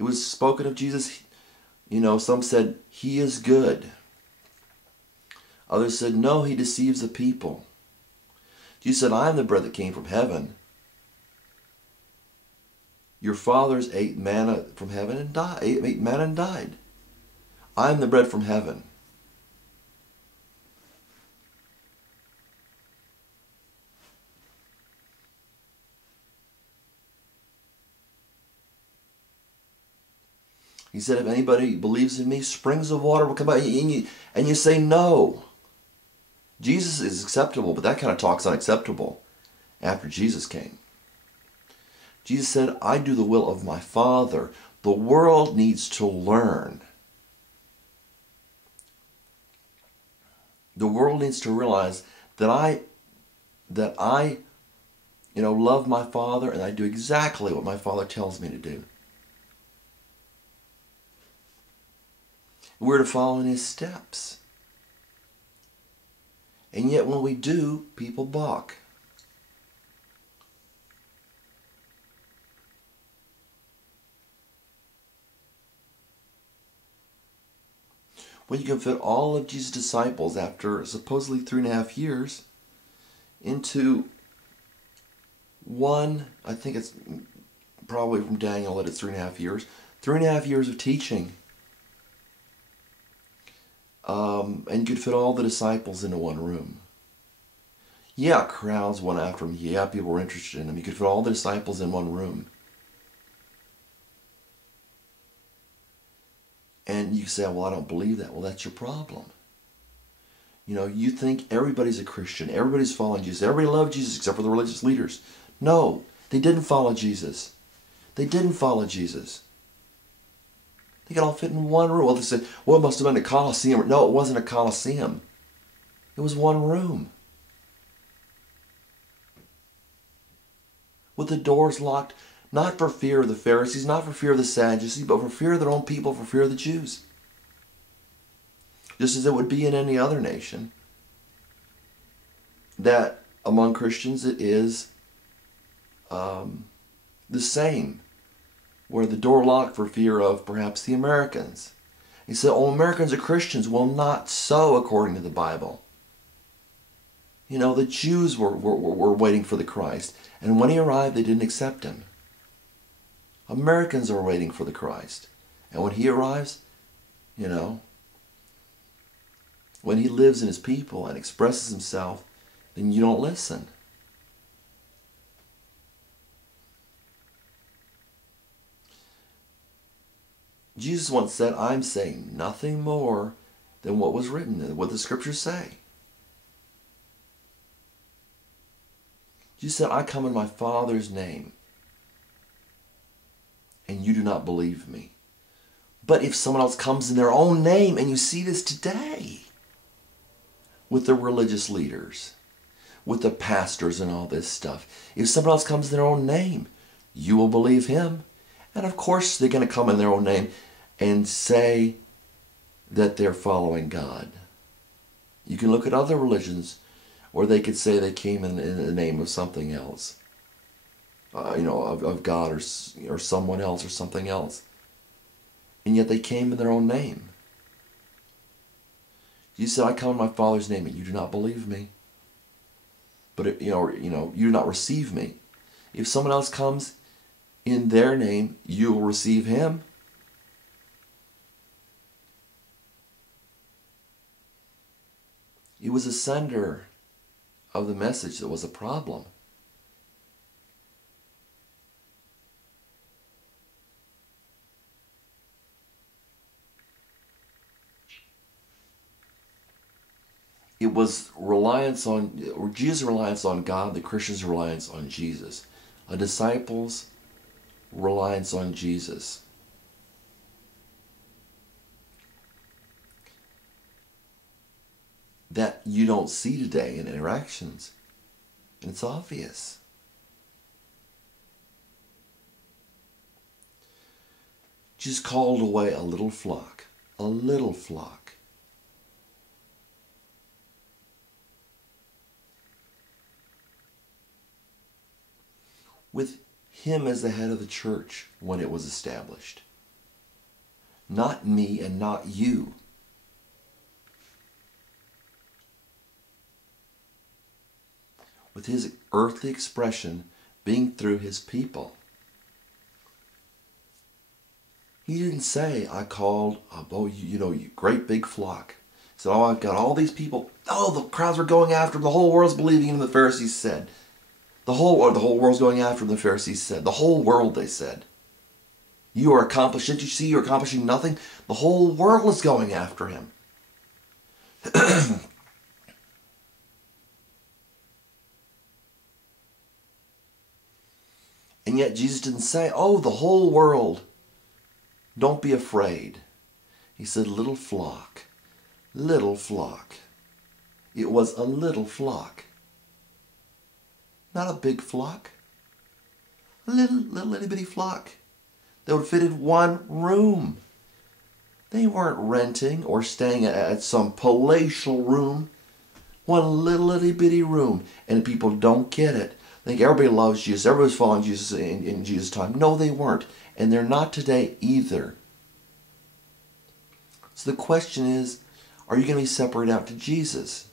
It was spoken of Jesus, some said, he is good. Others said, no, he deceives the people. Jesus said, I am the bread that came from heaven. Your fathers ate manna from heaven and died. Ate manna and died. I am the bread from heaven. He said, if anybody believes in me, springs of water will come out. And you say no. Jesus is acceptable, but that kind of talk's unacceptable after Jesus came. Jesus said, I do the will of my Father. The world needs to learn. The world needs to realize that I love my Father and I do exactly what my Father tells me to do. We're to follow in his steps. And yet when we do, people balk. When you can fit all of Jesus' disciples after supposedly 3.5 years into one, I think it's probably from Daniel that it's 3.5 years, 3.5 years of teaching. And you could fit all the disciples into one room. Yeah, crowds went after him. Yeah, people were interested in him. You could fit all the disciples in one room. And you say, well, I don't believe that. Well, that's your problem. You think everybody's a Christian. Everybody's following Jesus. Everybody loved Jesus except for the religious leaders. No, they didn't follow Jesus. They didn't follow Jesus. They could all fit in one room. Well, they said, well, it must have been a Colosseum. No, it wasn't a Colosseum. It was one room. With the doors locked, not for fear of the Pharisees, not for fear of the Sadducees, but for fear of their own people, for fear of the Jews. Just as it would be in any other nation. That among Christians it is the same. Where the door locked for fear of perhaps the Americans. He said, oh, Americans are Christians. Well, not so according to the Bible. The Jews were waiting for the Christ. And when he arrived, they didn't accept him. Americans are waiting for the Christ. And when he arrives, when he lives in his people and expresses himself, then you don't listen. Jesus once said, I'm saying nothing more than what was written, what the scriptures say. Jesus said, I come in my Father's name, and you do not believe me. But if someone else comes in their own name, and you see this today with the religious leaders, with the pastors and all this stuff, if someone else comes in their own name, you will believe him. And of course they're going to come in their own name and say that they're following God. You can look at other religions where they could say they came in the name of something else. Of God or someone else or something else. And yet they came in their own name. You said, I come in my Father's name and you do not believe me. But you do not receive me. If someone else comes in their name, you will receive him. It was the sender of the message that was a problem. It was Jesus' reliance on God, the Christian's reliance on Jesus. A disciple's reliance on Jesus. That you don't see today in interactions. And it's obvious. Jesus called away a little flock. A little flock. With him as the head of the church when it was established. not me and not you. With his earthly expression being through his people. He didn't say, I called, you great big flock. He said, I've got all these people. Oh, the crowds were going after him. The whole world's believing him, the Pharisees said. The whole world's going after him, the Pharisees said. The whole world, they said. You are accomplished. Didn't you see you're accomplishing nothing? The whole world is going after him. And yet Jesus didn't say, oh, the whole world. Don't be afraid. He said, little flock. Little flock. It was a little flock. Not a big flock. A little itty bitty flock. That would fit in one room. They weren't renting or staying at some palatial room. One little itty bitty room. And people don't get it. They think everybody loves Jesus. Everybody's following Jesus in Jesus' time. No, they weren't. And they're not today either. So the question is, are you going to be separated out to Jesus?